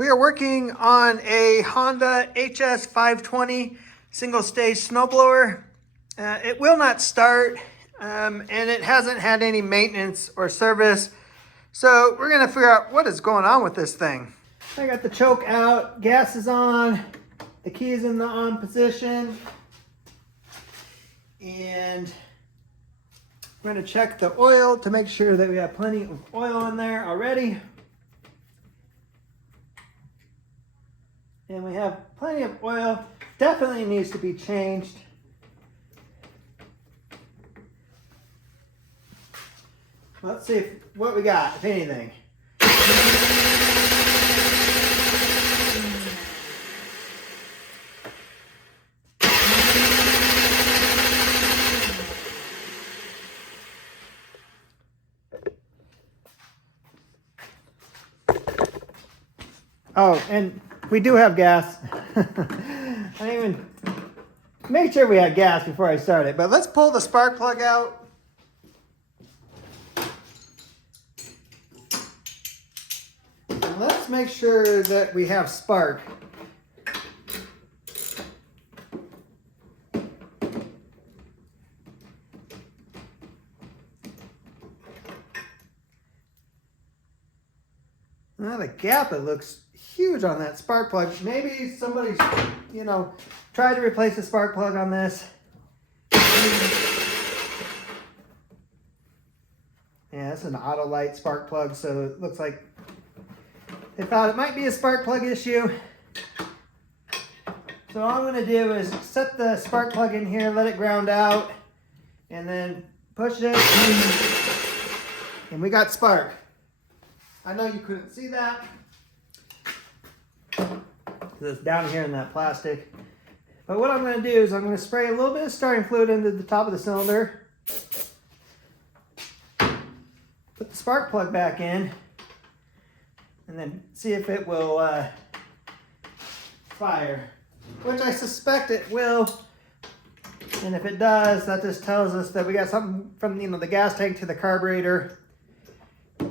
We are working on a Honda HS 520 single stage snowblower. It will not start and it hasn't had any maintenance or service. So we're gonna figure out what is going on with this thing. I got the choke out, gas is on, the key is in the on position. And we're gonna check the oil to make sure that we have plenty of oil in there already. And we have plenty of oil. Definitely needs to be changed. Let's see what we got, if anything. Oh, and we do have gas. I didn't even make sure we had gas before I started, but let's pull the spark plug out. And let's make sure that we have spark. Now the gap, it looks huge on that spark plug. Maybe somebody's, tried to replace the spark plug on this. Yeah, it's an auto light spark plug, so it looks like they thought it might be a spark plug issue. So all I'm gonna do is set the spark plug in here, let it ground out, and then push it, and we got spark. I know you couldn't see that, because it's down here in that plastic. But what I'm going to do is I'm going to spray a little bit of starting fluid into the top of the cylinder. Put the spark plug back in. And then see if it will fire. Which I suspect it will. And if it does, that just tells us that we got something from the gas tank to the carburetor.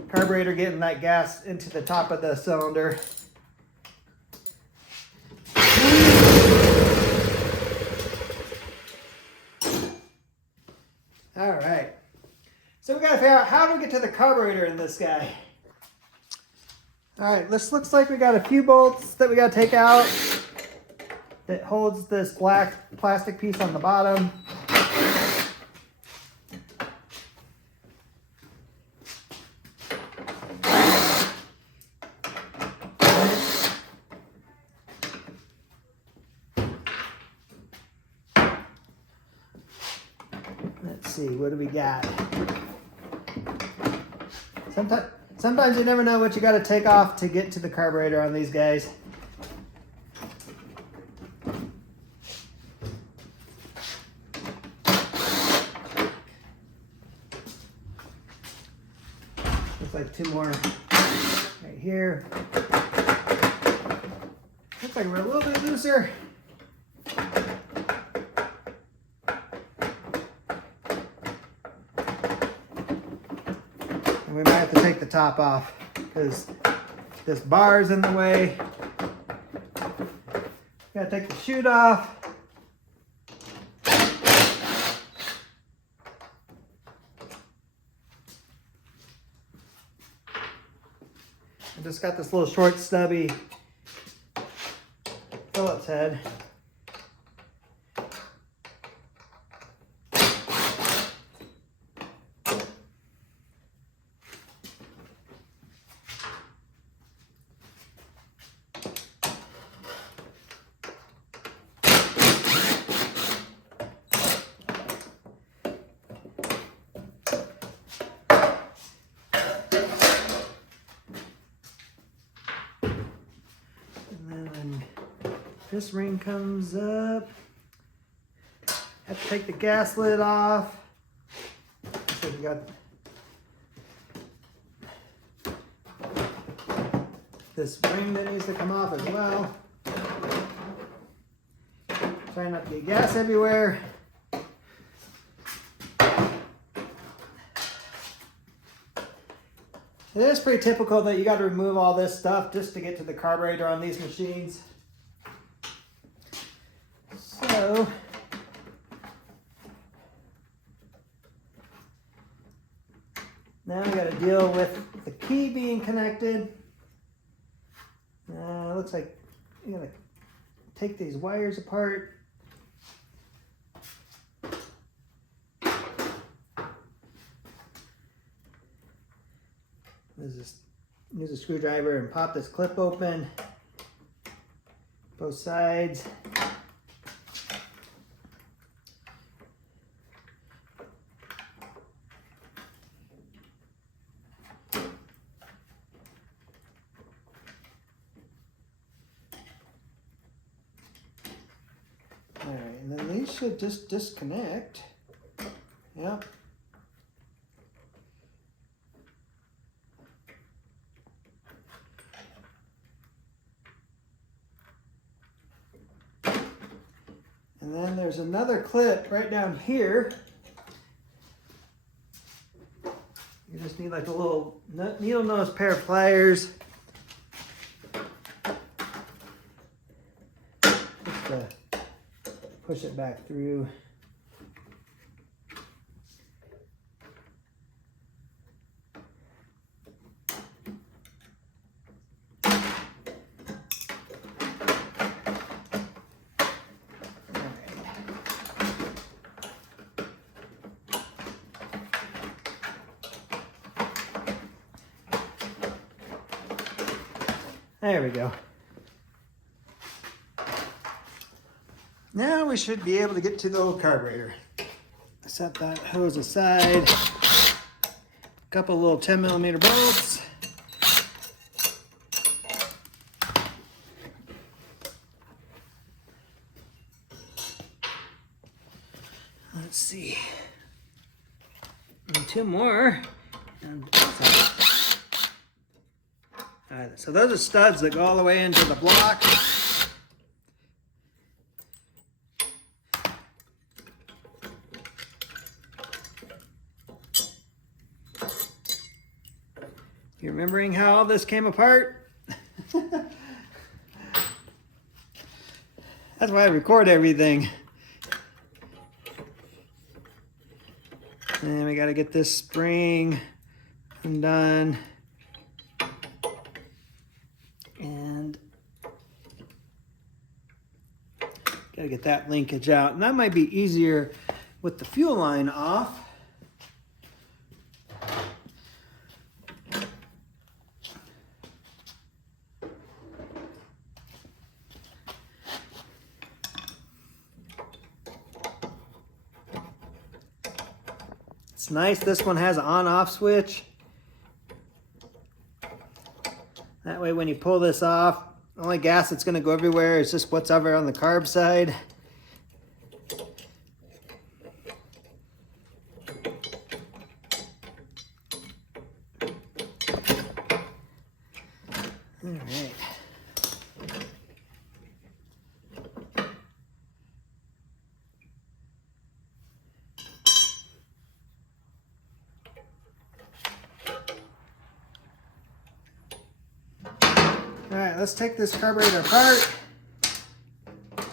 Carburetor getting that gas into the top of the cylinder. All right. So we got to figure out how to get to the carburetor in this guy. All right, this looks like we got a few bolts that we got to take out that holds this black plastic piece on the bottom. Let's see, what do we got? Sometimes you never know what you got to take off to get to the carburetor on these guys. Looks like two more right here. Looks like we're a little bit looser. And we might have to take the top off because this bar is in the way. Gotta take the chute off. I just got this little short stubby Phillips head. This ring comes up. Have to take the gas lid off. So we got this ring that needs to come off as well. Try not to get gas everywhere. It is pretty typical that you got to remove all this stuff just to get to the carburetor on these machines. So now we got to deal with the key being connected. Looks like you got to take these wires apart. Use a screwdriver and pop this clip open, both sides. All right, and then these should just disconnect. Yep. And then there's another clip right down here. You just need like a little needle nose pair of pliers. Just to push it back through. There we go. Now we should be able to get to the old carburetor. Set that hose aside. A couple little 10mm bolts. Let's see. And two more. So those are studs that go all the way into the block. You remembering how all this came apart? That's why I record everything. And we got to get this spring undone. And got to get that linkage out. And that might be easier with the fuel line off. It's nice, this one has an on-off switch. That way when you pull this off, the only gas that's going to go everywhere is just what's over on the carb side. All right. All right, let's take this carburetor apart,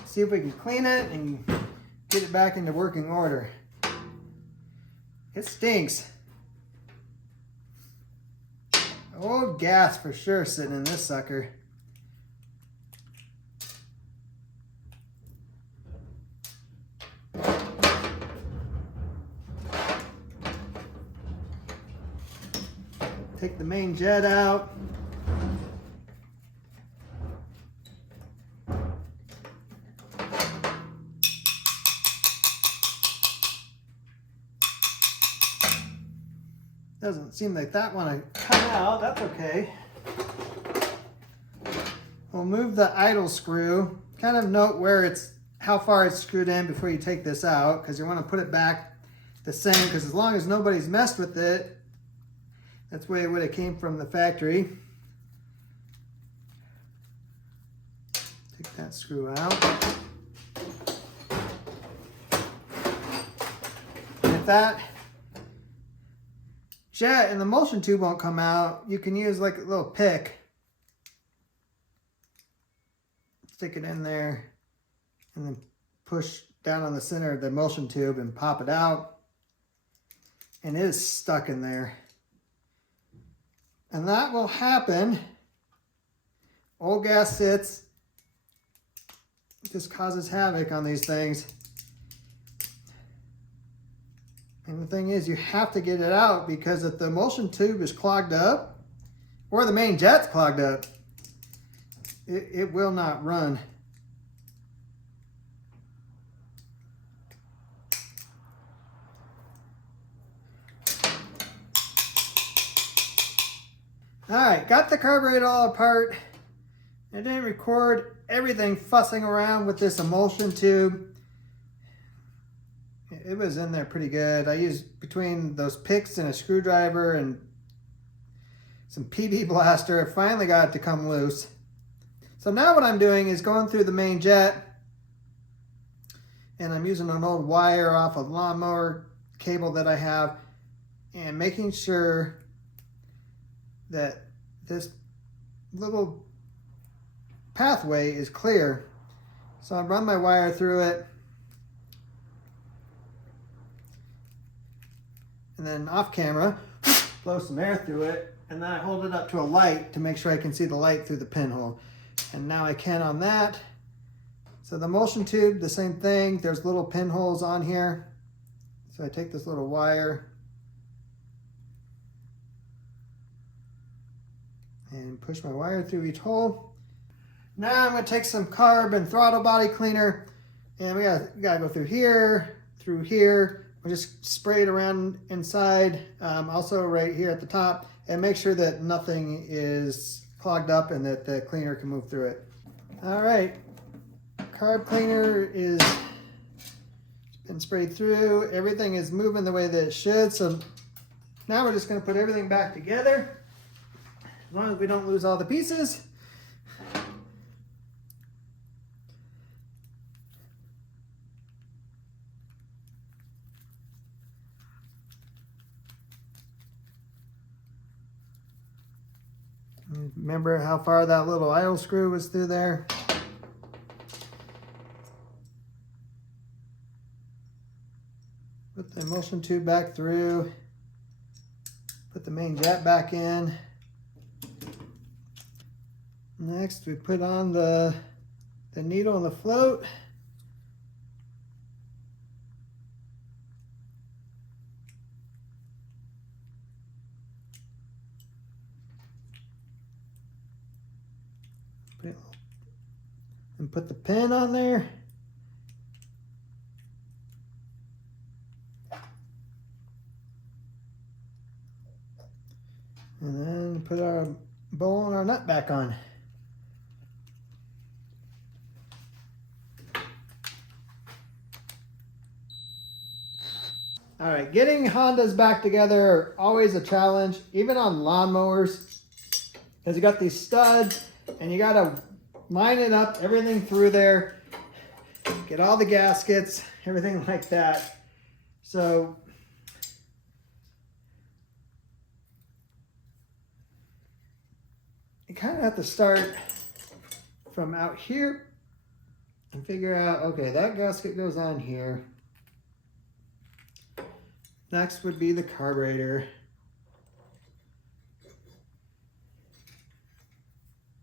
see if we can clean it and get it back into working order. It stinks. Old gas for sure sitting in this sucker. Take the main jet out. Doesn't seem like that one to come out. That's okay. We'll move the idle screw. Kind of note where how far it's screwed in before you take this out, because you want to put it back the same, because as long as nobody's messed with it, that's where it would have came from the factory. Take that screw out. And if that jet and the emulsion tube won't come out, you can use like a little pick. Stick it in there and then push down on the center of the emulsion tube and pop it out. And it is stuck in there. And that will happen. Old gas sits. It just causes havoc on these things. And the thing is, you have to get it out, because if the emulsion tube is clogged up or the main jet's clogged up, it will not run. All right, got the carburetor all apart. I didn't record everything fussing around with this emulsion tube. It was in there pretty good. I used between those picks and a screwdriver and some PB blaster. I finally got it to come loose. So now what I'm doing is going through the main jet, and I'm using an old wire off a lawnmower cable that I have, and making sure that this little pathway is clear. So I run my wire through it, and then off camera blow some air through it, and then I hold it up to a light to make sure I can see the light through the pinhole. And now I can on that. So the emulsion tube, the same thing. There's little pinholes on here. So I take this little wire and push my wire through each hole. Now I'm going to take some carb and throttle body cleaner, and we gotta go through here. We'll just spray it around inside, also right here at the top, and make sure that nothing is clogged up and that the cleaner can move through it. All right, carb cleaner is been sprayed through. Everything is moving the way that it should. So now we're just going to put everything back together, as long as we don't lose all the pieces. Remember how far that little idle screw was through there? Put the emulsion tube back through. Put the main jet back in. Next, we put on the needle and the float. And put the pin on there. And then put our bowl and our nut back on. All right, getting Hondas back together, always a challenge, even on lawnmowers, because you got these studs and you gotta line it up, everything through there, get all the gaskets, everything like that. So you kind of have to start from out here and figure out, okay, that gasket goes on here. Next would be the carburetor.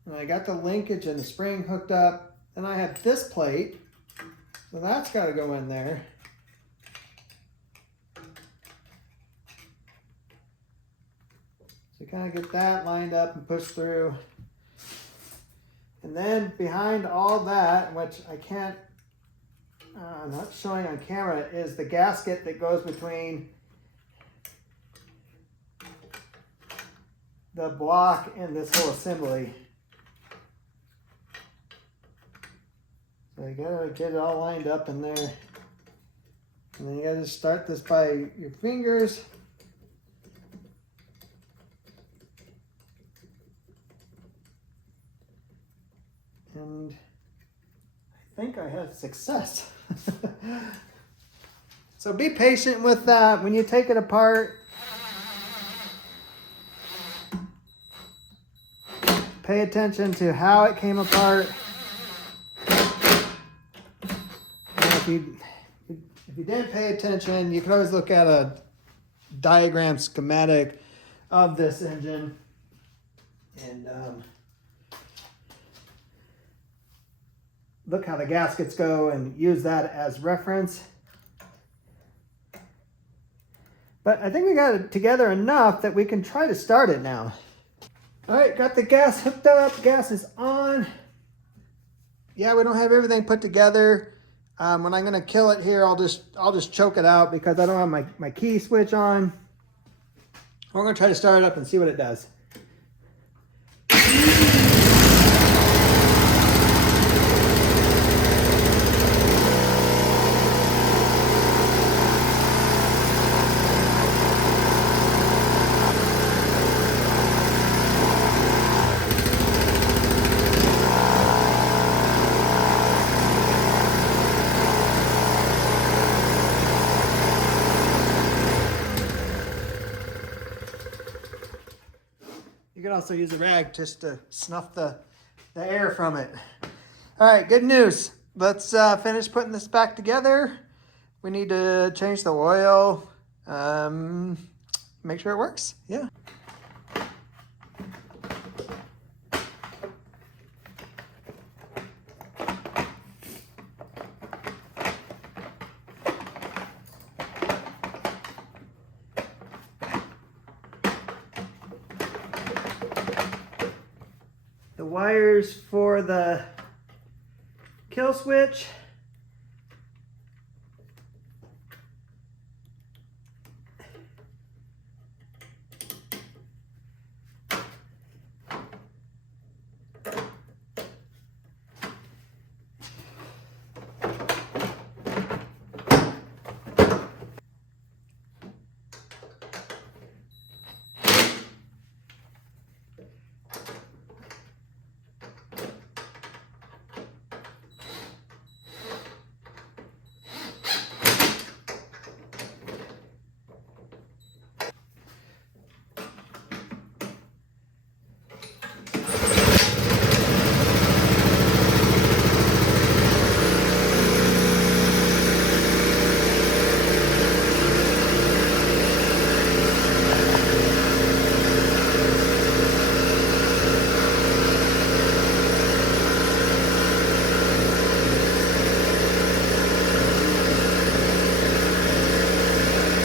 And I got the linkage and the spring hooked up. Then I have this plate, so that's got to go in there. So kind of get that lined up and pushed through. And then behind all that, which I can't, I'm not showing on camera, is the gasket that goes between the block and this whole assembly. So you gotta get it all lined up in there. And then you gotta just start this by your fingers. And I think I had success. So be patient with that. When you take it apart, pay attention to how it came apart. If you didn't pay attention, you could always look at a diagram schematic of this engine and look how the gaskets go and use that as reference. But I think we got it together enough that we can try to start it now. All right, got the gas hooked up, gas is on. Yeah, we don't have everything put together. When I'm gonna kill it here, I'll just choke it out because I don't have my key switch on. We're gonna try to start it up and see what it does. You can also use a rag just to snuff the air from it. All right, good news. Let's finish putting this back together. We need to change the oil, make sure it works. Yeah. The wires for the kill switch